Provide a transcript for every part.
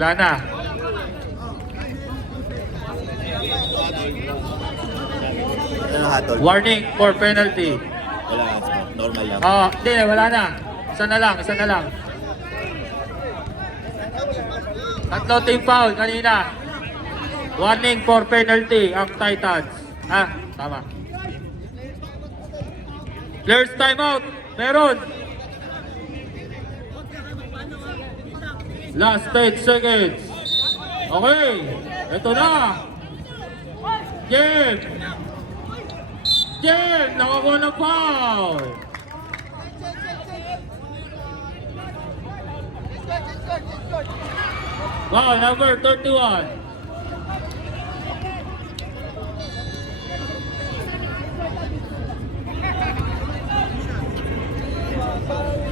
Wala na. Ano hatol? Warning for penalty. Wala, normal lang. Hindi, wala na. Isa na lang, isa na lang. Tatlo team foul kanina. Warning for penalty ang Titans. Tama. Players timeout. Meron. Last 10 seconds. Okay. Ito na. Game. Nakakuha ng foul. Wow, number 31.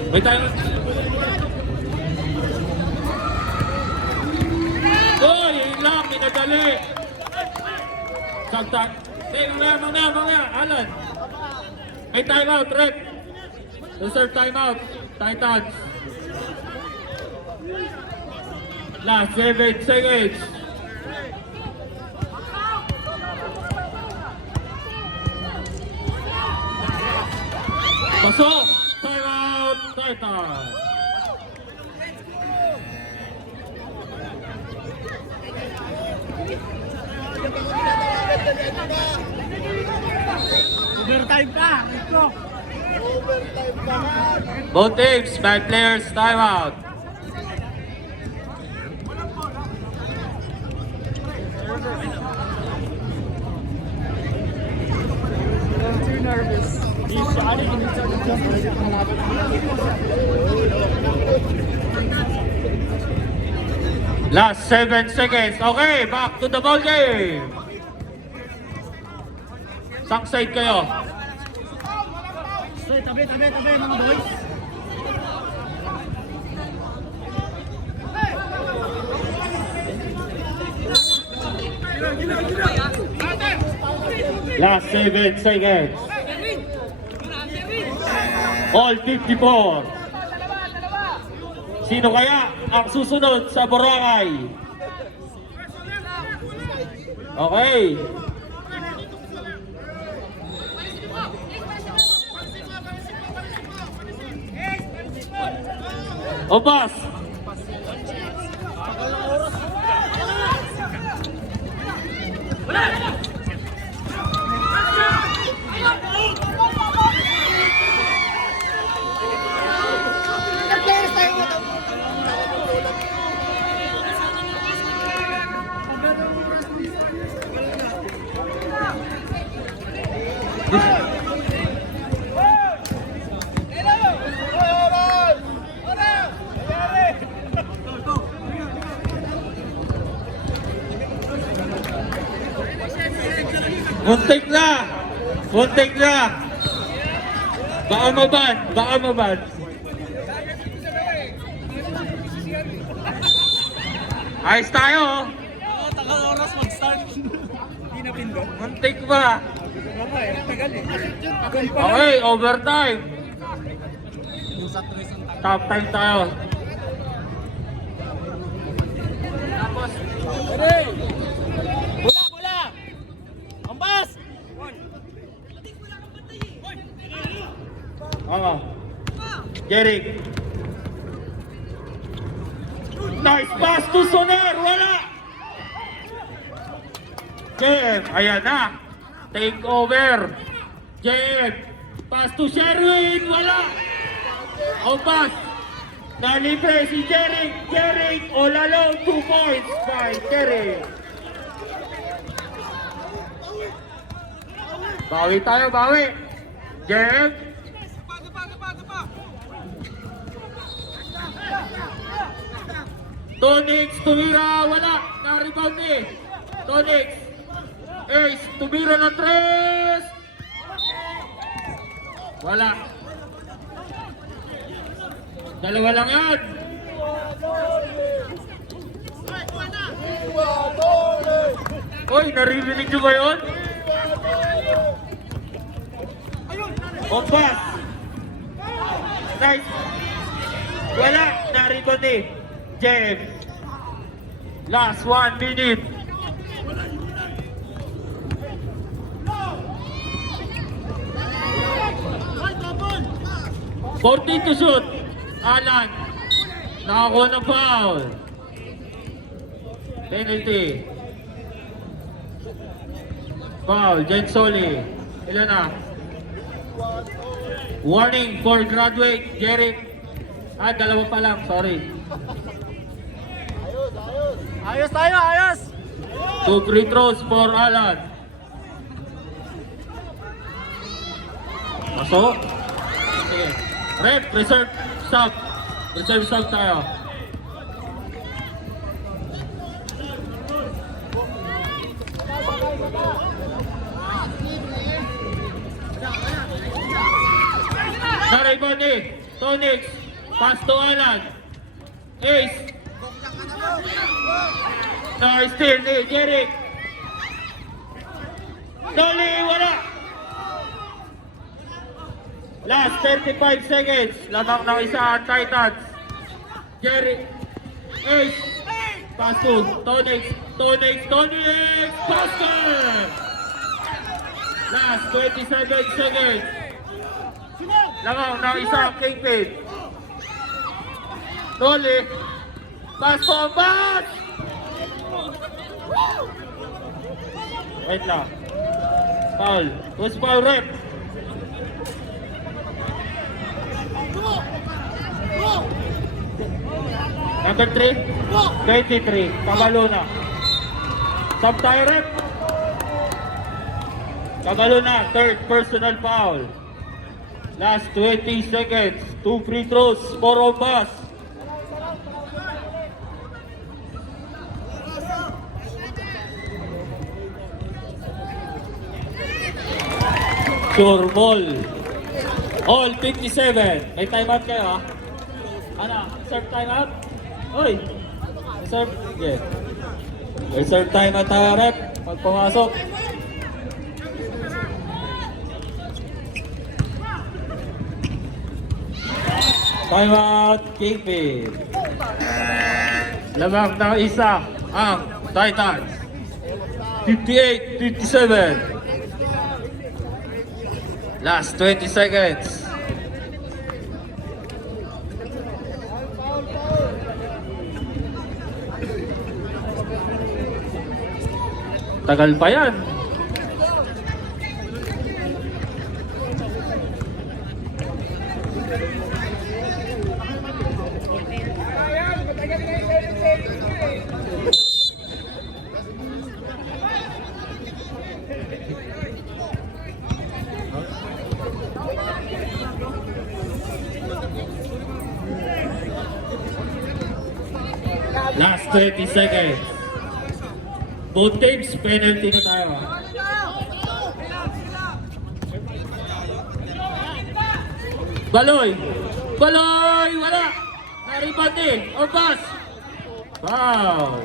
May tayo. Uy, yun lang, minadali. Sagtag. Mamaya, Alan. May timeout, Rep. Reserve timeout, Titans. Last 7 seconds. Pasok! Timeout, Titans. Overtime pa! Ito! Both teams, 5 players, timeout. Too nervous. Last 7 seconds. Okay, back to the ball game. Sang side kayo? Tabi mga boys. Last 7 seconds. All 54. Sino kaya ang susunod sa Boracay? Okay. Obas. Muntik na. Baka maban. Ayos tayo. Tagal oras mag-start. Hindi na pindot. Muntik pa. Tagal eh. Okay, overtime. Top time tayo. Tapos, Bola! Ambas! Jeric. Nice pass to Soner. Wala. JM. Ayan na. Take over. JM. Pass to Sherwin. Wala. O pass. Nalibre si Jeric. All alone. 2 points by Jeric. Bawi tayo. JM. Tonix, tumira, wala, na-rebound eh. Tonix, Ace, tumira ng 3. Wala. Dalawa lang yan. Uy, naririnig nyo ba yun? Ombas. Nice. Wala, na-rebound eh. Jeff. Last 1 minute. Fourteen to shoot. Alan. Nakakuha ng foul. Penalty. Foul. Jensoli. Ilan na? Warning for graduate. Jeric. Dalawa pa lang. Sorry. Ayos tayo, ayos! 2 free throws for Alan. Pasok. Sige. Rep, reserve stop. Reserve stop tayo. Naribani. Tonix. Pass to Alan. Ace. No, still ni Jeric. Dolly, wala. Last 35 seconds. Lamang ng isa ang Titans. Jeric. Ace. Pass to Tonix. Tonix. Basket! Last 27 seconds. Lamang ng isa ang Kingpin. Dolly. Pass for pass! Wait lang. Foul. Who's foul, rep? Number 3? 23. Kabalo na. Sub tayo, rep. Kabalo na. Third personal foul. Last 20 seconds. 2 free throws. 4 on pass. Sure ball. All 57. May timeout kayo, ha? Ano? Reserve timeout? Oy! Reserve? Yes. Reserve timeout tayo, rep. Pag pumasok. Timeout, Kingpin. Lamang ng isa ang Titans. 58-57. Last 20 seconds. Tagal pa yan. Last 20 seconds. Both teams, penalty na tayo. Baloy! Baloy! Wala! Naribati! Or pass! Foul!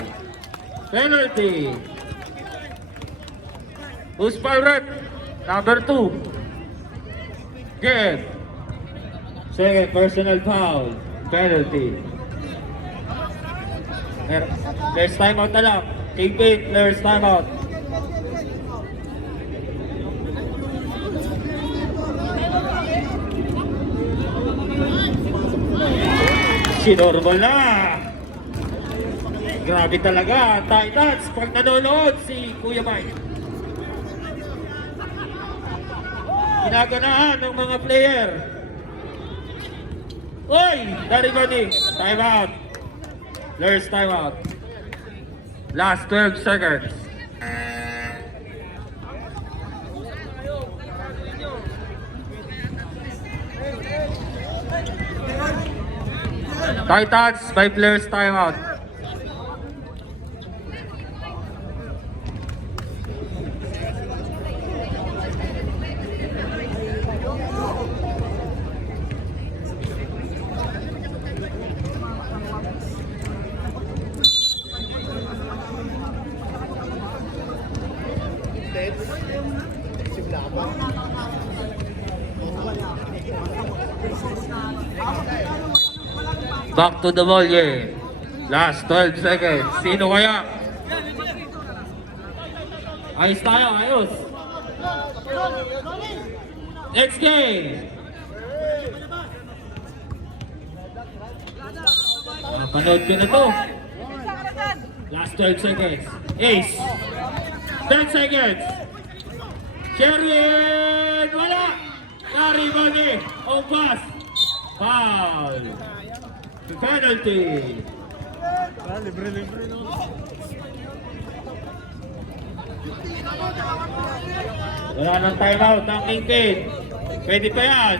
Penalty! Who's foul, rep? Number 2. Get. Second personal foul. Penalty. There's timeout na lang. Kingpin, there's timeout. Sinormal na. Grabe talaga. Titans, pag nanonood si Kuya Mike. Ginaganahan ng mga player. Oy! Darigani. Timeout. There's timeout. Last 12 seconds. Titans, 5 players timeout. Back to the ball game. Last 12 seconds. Sino kaya? Ayos tayo, ayos. Next game. Panood ko na to. Last 12 seconds. Ace. 10 seconds. Sherwin! Wala! Gary Body. Opas. Foul. Penalty. Libre. Wala nang timeout ng Kingpin. Pwede pa yan.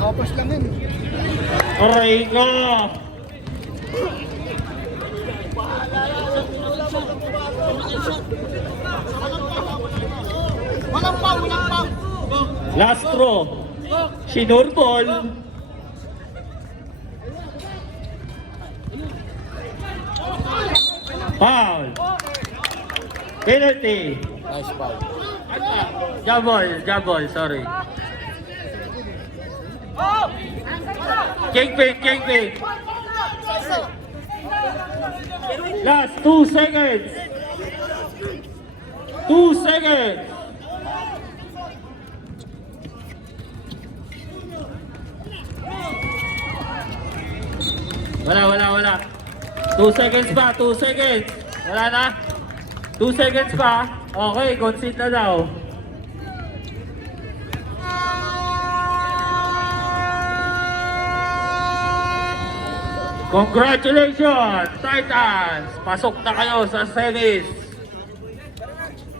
Tapos lang yun. Aray ko! Walang pa. Last throw. Sinurbol. Foul. Penalty. Nice foul. Jabol, sorry. Kingpin. Last 2 seconds. 2 seconds. Wala. 2 seconds pa, 2 seconds. Wala na. 2 seconds pa. Okay, concede na daw. Congratulations, Titans! Pasok na kayo sa semis.